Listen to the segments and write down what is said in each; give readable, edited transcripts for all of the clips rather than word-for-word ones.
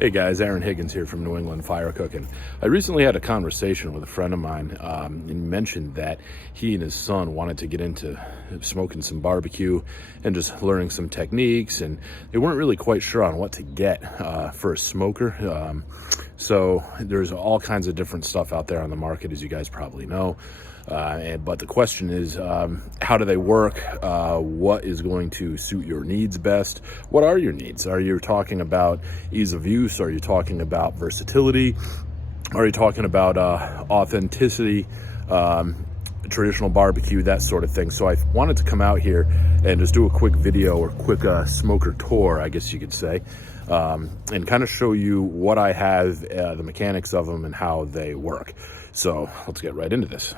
Hey guys, Aaron Higgins here from New England Fire Cooking. I recently had a conversation with a friend of mine and he mentioned that he and his son wanted to get into smoking some barbecue and just learning some techniques, and they weren't really quite sure on what to get for a smoker. So there's all kinds of different stuff out there on the market, as you guys probably know. But the question is, how do they work? What is going to suit your needs best? What are your needs? Are you talking about ease of use? Are you talking about versatility? Are you talking about authenticity, traditional barbecue, that sort of thing? So I wanted to come out here and just do a quick video or quick smoker tour, I guess you could say, and kind of show you what I have, the mechanics of them, and how they work. So let's get right into this.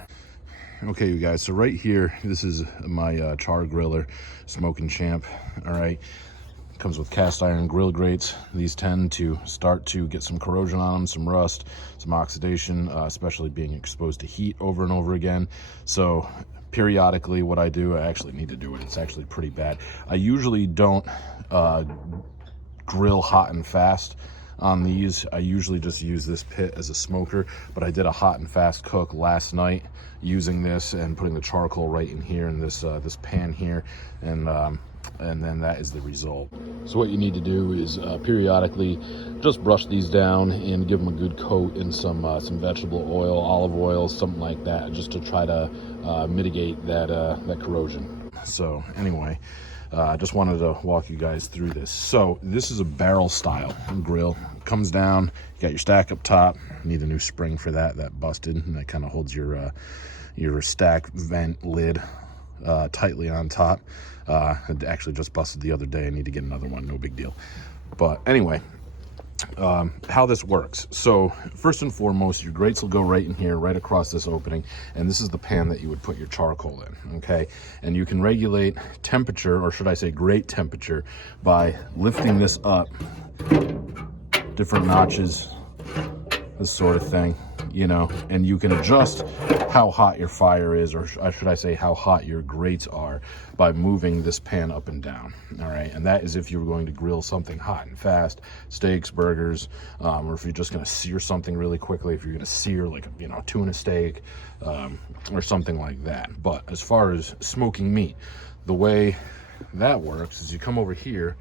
Okay, you guys, so right here, this is my Char Griller Smoking Champ. All right, comes with cast iron grill grates. These tend to start to get some corrosion on them, some rust, some oxidation, especially being exposed to heat over and over again. So periodically what I do, I actually need to do it, it's actually pretty bad. I usually don't grill hot and fast on these. I usually just use this pit as a smoker, but I did a hot and fast cook last night using this and putting the charcoal right in here in this this pan here, and then that is the result. So what you need to do is periodically just brush these down and give them a good coat in some vegetable oil, olive oil, something like that, just to try to mitigate that corrosion. So anyway, I just wanted to walk you guys through this. So this is a barrel style grill. It comes down, you got your stack up top. You need a new spring for that busted, and that kind of holds your stack vent lid tightly on top. It actually just busted the other day. I need to get another one, no big deal. But anyway, how this works. So first and foremost, your grates will go right in here, right across this opening, and this is the pan that you would put your charcoal in, okay? And you can regulate temperature, or should I say grate temperature, by lifting this up, different notches, this sort of thing, you know, and you can adjust how hot your fire is, or should I say how hot your grates are, by moving this pan up and down. All right, and that is if you're going to grill something hot and fast, steaks, burgers, or if you're just going to sear something really quickly, if you're going to sear like, you know, tuna steak, or something like that. But as far as smoking meat, the way that works is you come over here,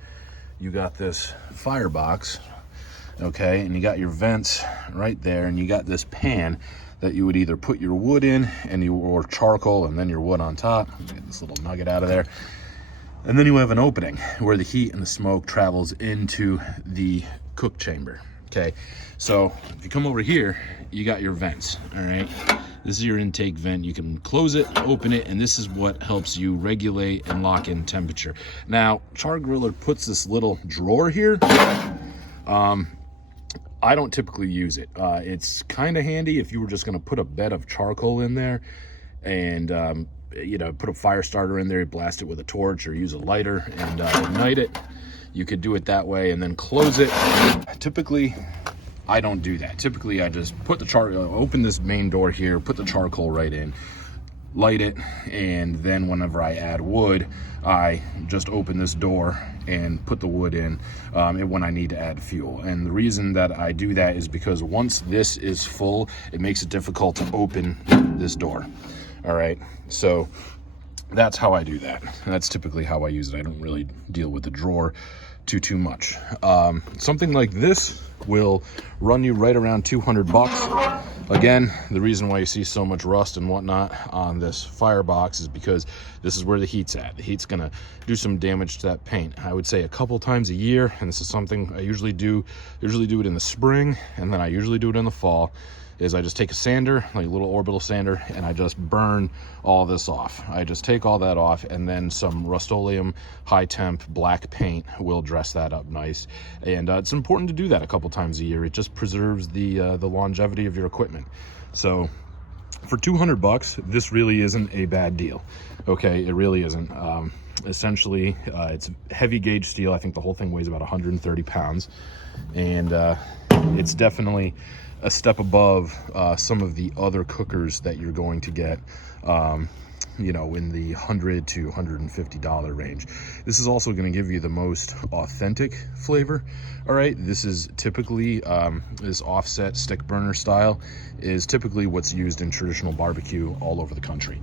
you got this firebox, okay, and you got your vents right there, and you got this pan that you would either put your wood in or charcoal, and then your wood on top. Get this little nugget out of there, and then you have an opening where the heat and the smoke travels into the cook chamber. Okay, so if you come over here, you got your vents. All right, this is your intake vent. You can close it, open it, and this is what helps you regulate and lock in temperature. Now, Char Griller puts this little drawer here. I don't typically use it. It's kind of handy if you were just going to put a bed of charcoal in there and, you know, put a fire starter in there, blast it with a torch or use a lighter and ignite it. You could do it that way and then close it. Typically, I don't do that. Typically, I just put the open this main door here, put the charcoal right in, light it, and then whenever I add wood, I just open this door and put the wood in when I need to add fuel. And the reason that I do that is because once this is full, it makes it difficult to open this door. All right, so that's how I do that. And that's typically how I use it. I don't really deal with the drawer too much. Something like this will run you right around 200 bucks. Again, the reason why you see so much rust and whatnot on this firebox is because this is where the heat's at. The heat's gonna do some damage to that paint. I would say a couple times a year, and this is something I usually do. I usually do it in the spring, and then I usually do it in the fall, is I just take a sander, like a little orbital sander, and I just burn all this off. I just take all that off, and then some Rust-Oleum high temp black paint will dress that up nice. And it's important to do that a couple times a year. It just preserves the longevity of your equipment. So for 200 bucks, this really isn't a bad deal. Okay, it really isn't. Essentially, it's heavy gauge steel. I think the whole thing weighs about 130 pounds, and it's definitely a step above some of the other cookers that you're going to get you know, in the $100 to $150 range. This is also going to give you the most authentic flavor. All right, this is typically this offset stick burner style is typically what's used in traditional barbecue all over the country.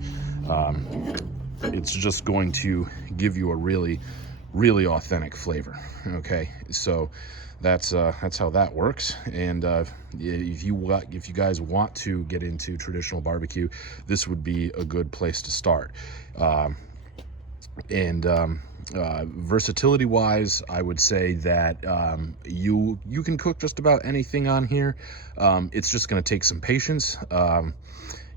It's just going to give you a really authentic flavor. Okay, so that's how that works. And if you guys want to get into traditional barbecue, this would be a good place to start. Versatility wise, I would say that you can cook just about anything on here. It's just going to take some patience.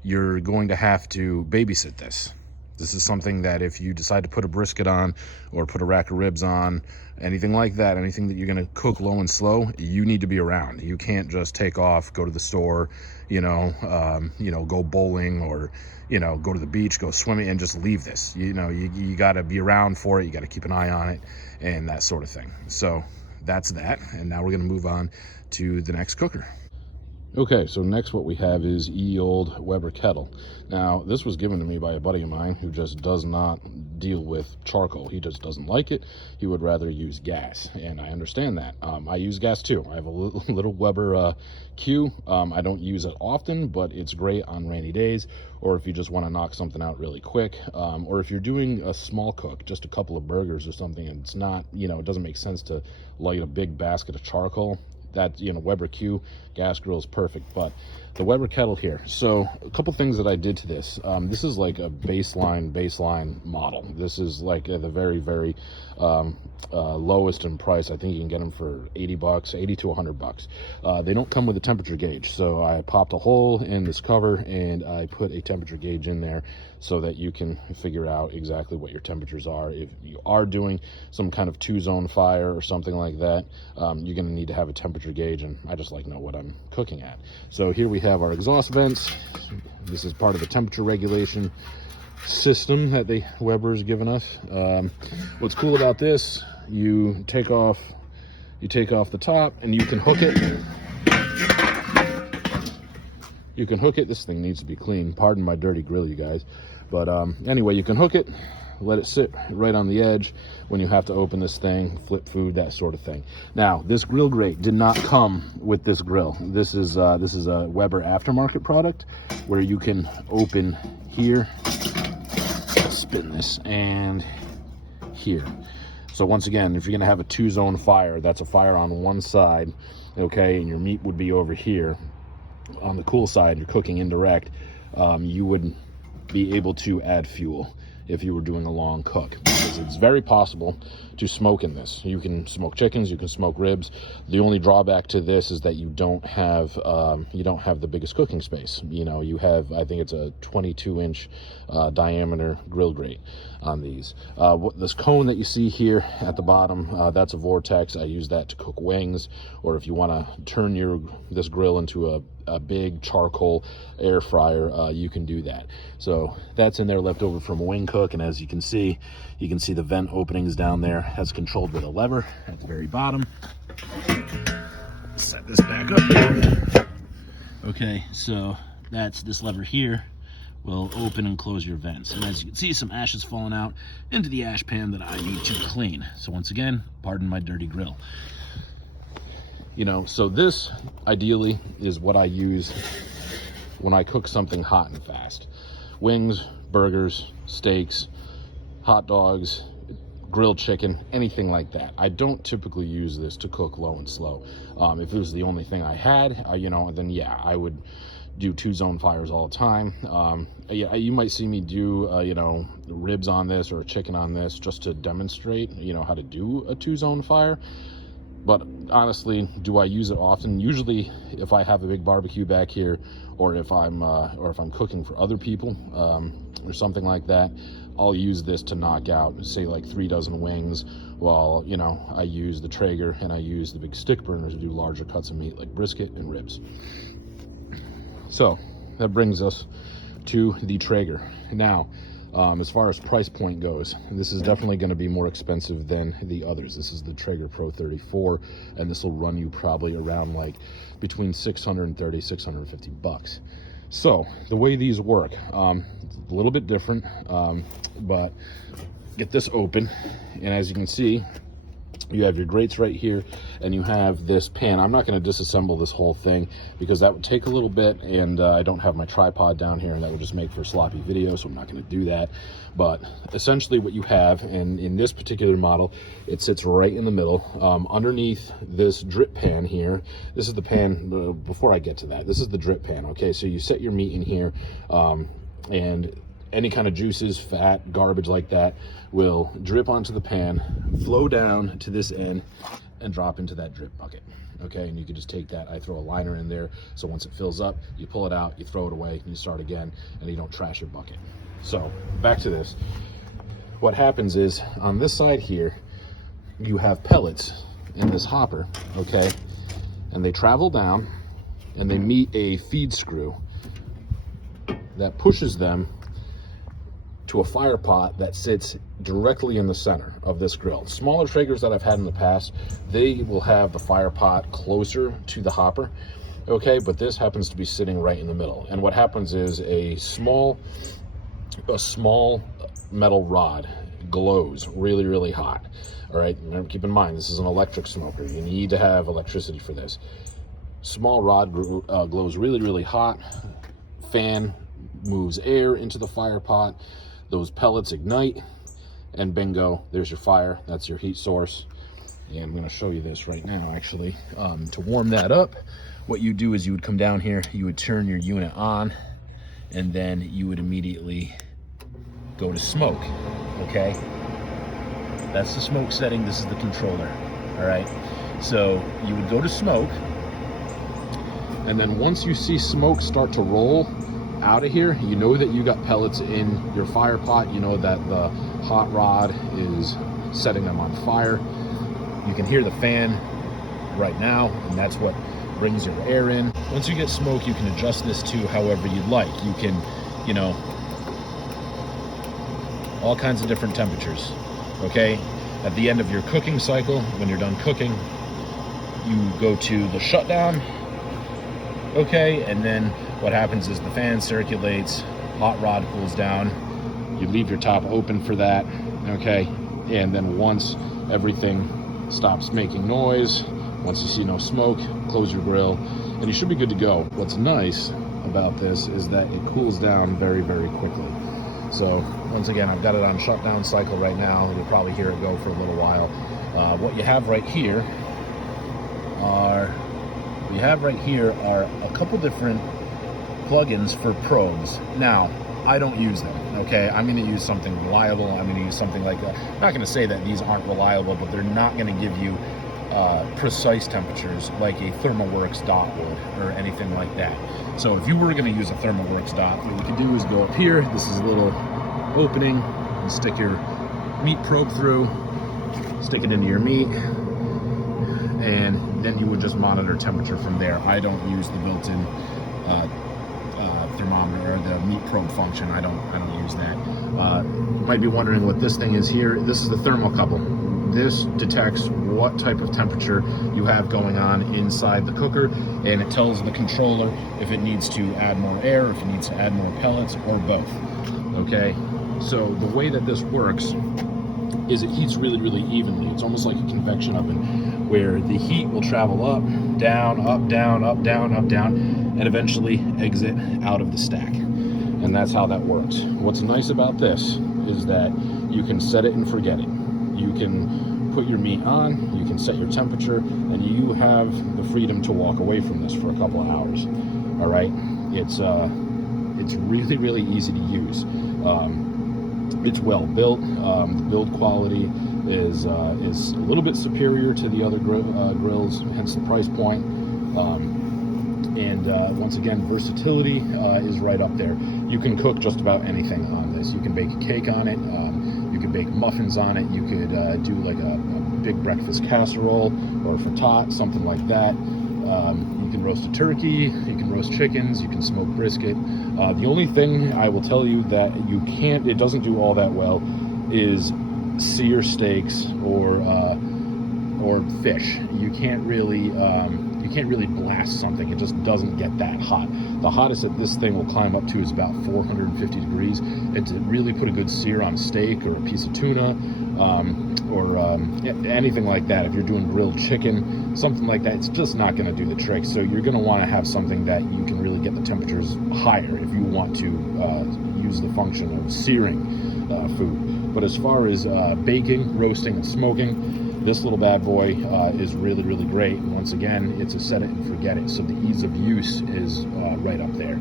You're going to have to babysit this. This is something that if you decide to put a brisket on or put a rack of ribs on, anything like that, anything that you're going to cook low and slow, you need to be around. You can't just take off, go to the store, go bowling, or go to the beach, go swimming, and just leave this. You got to be around for it. You got to keep an eye on it and that sort of thing. So that's that. And now we're going to move on to the next cooker. Okay, so next what we have is ye old Weber Kettle. Now, this was given to me by a buddy of mine who just does not deal with charcoal. He just doesn't like it. He would rather use gas, and I understand that. I use gas too. I have a little Weber Q. I don't use it often, but it's great on rainy days, or if you just want to knock something out really quick, or if you're doing a small cook, just a couple of burgers or something, and it's not, it doesn't make sense to light a big basket of charcoal. That Weber Q gas grill is perfect. But the Weber Kettle here, so a couple things that I did to this. This is like a baseline model. This is like at the very lowest in price. I think you can get them for $80, 80 to $100. They don't come with a temperature gauge, so I popped a hole in this cover and I put a temperature gauge in there so that you can figure out exactly what your temperatures are. If you are doing some kind of 2-zone fire or something like that, you're going to need to have a temperature gauge, and I just like know what I'm cooking at. So here we have our exhaust vents. This is part of the temperature regulation system that the Weber's given us. What's cool about this, you take off the top and you can hook it. You can hook it. This thing needs to be clean. Pardon my dirty grill, you guys. But anyway, you can hook it, let it sit right on the edge when you have to open this thing, flip food, that sort of thing. Now, this grill grate did not come with this grill. This is a Weber aftermarket product where you can open here, spin this, and here. So once again, if you're gonna have a 2-zone fire, that's a fire on one side, okay, and your meat would be over here. On the cool side, you're cooking indirect, you would be able to add fuel if you were doing a long cook, because it's very possible to smoke in this. You can smoke chickens, you can smoke ribs. The only drawback to this is that you don't have the biggest cooking space. You have, I think it's a 22-inch diameter grill grate on these. This cone that you see here at the bottom, that's a Vortex. I use that to cook wings, or if you want to turn this grill into a big charcoal air fryer, you can do that. So that's in there, left over from a wing cook, and as you can see the vent openings down there. That's controlled with a lever at the very bottom. Set this back up here. Okay, so that's this lever here will open and close your vents, and as you can see, some ashes falling out into the ash pan that I need to clean. So once again, pardon my dirty grill. So this ideally is what I use when I cook something hot and fast. Wings, burgers, steaks, hot dogs, grilled chicken, anything like that. I don't typically use this to cook low and slow. If it was the only thing I had, then yeah, I would do 2-zone fires all the time. Yeah, you might see me do ribs on this or a chicken on this just to demonstrate how to do a 2-zone fire. But honestly, do I use it often? Usually if I have a big barbecue back here, or if I'm cooking for other people or something like that, I'll use this to knock out, say, like 3 dozen wings, while I use the Traeger and I use the big stick burners to do larger cuts of meat like brisket and ribs. So that brings us to the Traeger. Now, as far as price point goes, this is definitely going to be more expensive than the others. This is the Traeger Pro 34, and this will run you probably around like between $630 $650. So the way these work, a little bit different, but get this open, and as you can see, you have your grates right here, and you have this pan. I'm not going to disassemble this whole thing because that would take a little bit, and I don't have my tripod down here, and that would just make for a sloppy video, so I'm not going to do that. But essentially what you have, and in this particular model, it sits right in the middle, underneath this drip pan here. This is the pan, before I get to that, this is the drip pan, okay? So you set your meat in here, and any kind of juices, fat, garbage like that will drip onto the pan, flow down to this end, and drop into that drip bucket. Okay, and you can just take that. I throw a liner in there, so once it fills up, you pull it out, you throw it away, and you start again, and you don't trash your bucket. So back to this. What happens is, on this side here, you have pellets in this hopper, okay, and they travel down, and they meet a feed screw that pushes them to a fire pot that sits directly in the center of this grill. Smaller Traegers that I've had in the past, they will have the fire pot closer to the hopper, okay, but this happens to be sitting right in the middle. And what happens is a small metal rod glows really, really hot. All right, remember, keep in mind, this is an electric smoker. You need to have electricity for this. Small rod glows really, really hot. Fan moves air into the fire pot. Those pellets ignite, and bingo, there's your fire. That's your heat source. And I'm going to show you this right now, actually. To warm that up, what you do is you would come down here, you would turn your unit on, and then you would immediately go to smoke, okay? That's the smoke setting. This is the controller, all right? So you would go to smoke, and then once you see smoke start to roll out of here, you know that you got pellets in your fire pot. You know that the hot rod is setting them on fire. You can hear the fan right now, and that's what brings your air in. Once you get smoke, you can adjust this to however you'd like. You can, you know, all kinds of different temperatures, okay? At the end of your cooking cycle, when you're done cooking, you go to the shutdown, okay, and then what happens is the fan circulates, hot rod cools down, you leave your top open for that, okay, and then once everything stops making noise, once you see no smoke, close your grill, and you should be good to go. What's nice about this is that it cools down very, very quickly. So once again, I've got it on shutdown cycle right now. You'll probably hear it go for a little while. What you have right here are a couple different plugins for probes. Now, I don't use them, okay? I'm gonna use something reliable. I'm gonna use something like that. I'm not gonna say that these aren't reliable, but they're not gonna give you precise temperatures like a ThermalWorks dot would or anything like that. So if you were gonna use a ThermalWorks dot, what you can do is go up here. This is a little opening, and stick your meat probe through, stick it into your meat, and then you would just monitor temperature from there. I don't use the built-in thermometer or the meat probe function. I don't use that. You might be wondering what this thing is here. This is the thermocouple. This detects what type of temperature you have going on inside the cooker, and it tells the controller if it needs to add more air, if it needs to add more pellets, or both. Okay, so the way that this works is it heats really, really evenly. It's almost like a convection oven, where the heat will travel up, down, up, down, up, down, up, down, and eventually exit out of the stack. And that's how that works. What's nice about this is that you can set it and forget it. You can put your meat on, you can set your temperature, and you have the freedom to walk away from this for a couple of hours. All right, it's really, really easy to use. It's well built. The build quality is a little bit superior to the other grills, hence the price point. Once again, versatility is right up there. You can cook just about anything on this. You can bake a cake on it. You can bake muffins on it. You could do like a big breakfast casserole or a frittata, something like that. You can roast a turkey, you can roast chickens, you can smoke brisket. The only thing I will tell you that it doesn't do all that well is sear steaks or fish. You can't really you can't really blast something. It just doesn't get that hot. The hottest that this thing will climb up to is about 450 degrees. And to really put a good sear on steak or a piece of tuna, anything like that, if you're doing grilled chicken, something like that, it's just not going to do the trick. So you're going to want to have something that you can really get the temperatures higher if you want to use the function of searing food. But as far as baking, roasting, and smoking, this little bad boy is really, really great. And once again, it's a set it and forget it. So the ease of use is right up there.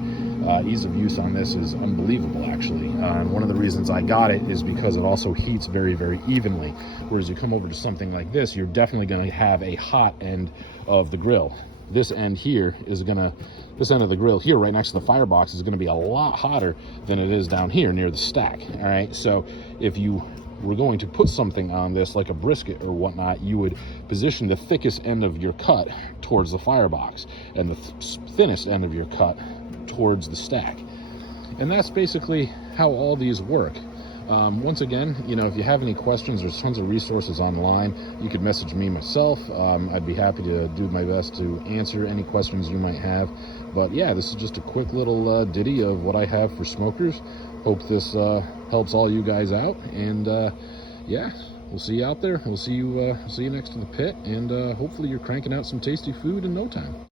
Ease of use on this is unbelievable, actually. And one of the reasons I got it is because it also heats very, very evenly. Whereas you come over to something like this, you're definitely going to have a hot end of the grill. This end here is this end of the grill here right next to the firebox is going to be a lot hotter than it is down here near the stack. All right, so if you were going to put something on this like a brisket or whatnot, you would position the thickest end of your cut towards the firebox and the thinnest end of your cut towards the stack. And that's basically how all these work. Once again, if you have any questions, there's tons of resources online. You could message me myself. I'd be happy to do my best to answer any questions you might have. But yeah, this is just a quick little ditty of what I have for smokers. Hope this helps all you guys out. And yeah, we'll see you out there. We'll see you next to the pit. And hopefully you're cranking out some tasty food in no time.